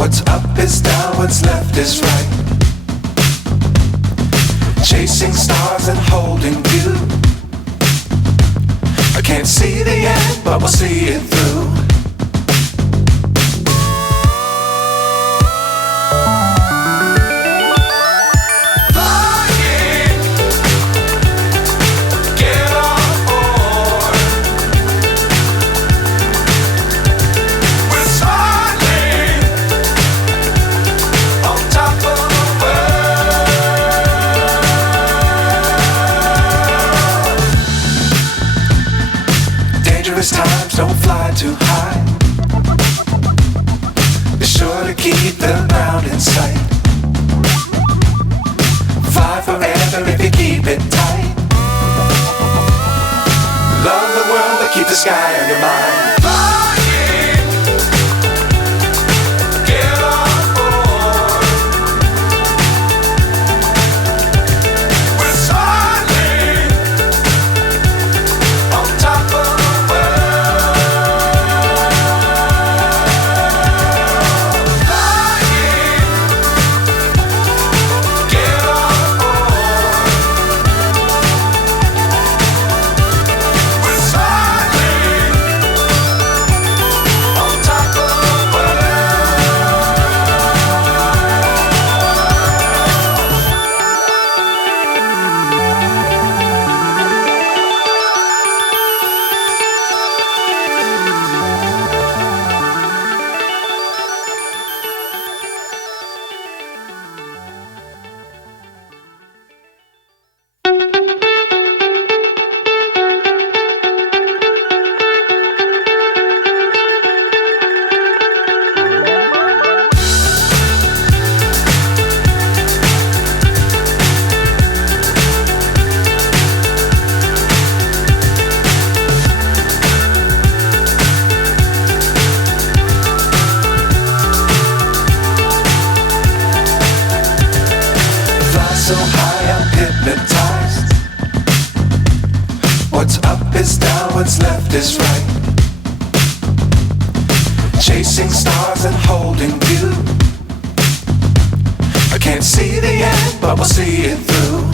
What's up is down, what's left is right. Chasing stars and holding you. I can't see the end, but we'll see it through. Times don't fly too high. Be sure to keep the ground in sight. Fly forever if you keep it tight. Love the world but keep the sky on your mind. So high I'm hypnotized. What's up is down, what's left is right. Chasing stars and holding you. I can't see the end, but we'll see it through.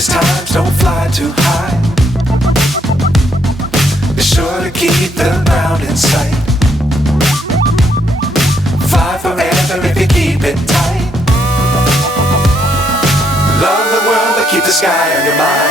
Times don't fly too high. Be sure to keep the ground in sight. Fly forever if you keep it tight. Love the world but keep the sky on your mind.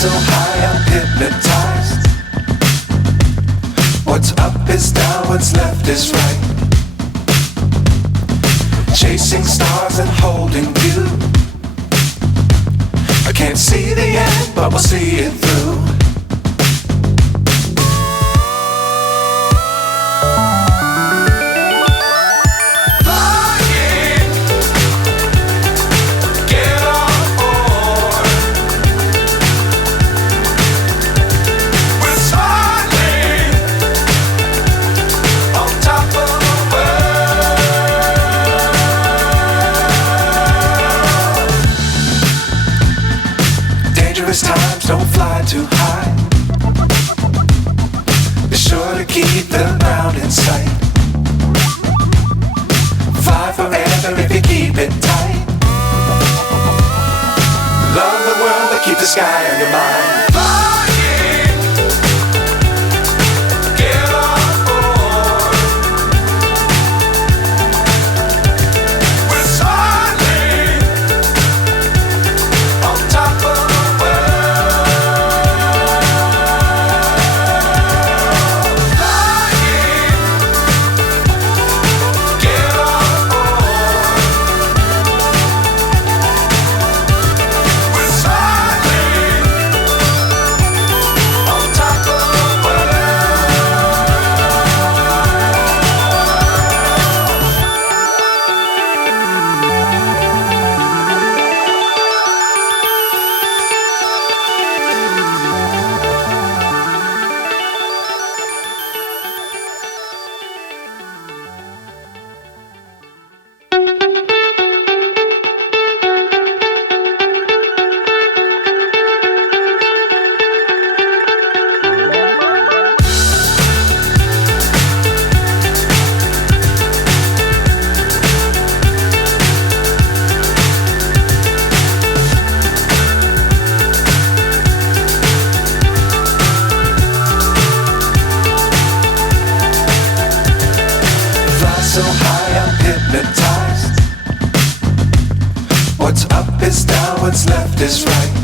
So high I'm hypnotized. What's up is down, what's left is right. Chasing stars and holding you. I can't see the end, but we'll see it through. too high. Be sure to keep the ground in sight. Fly forever if you keep it tight. Love the world but keep the sky on your mind. So high I'm hypnotized. What's up is down, what's left is right.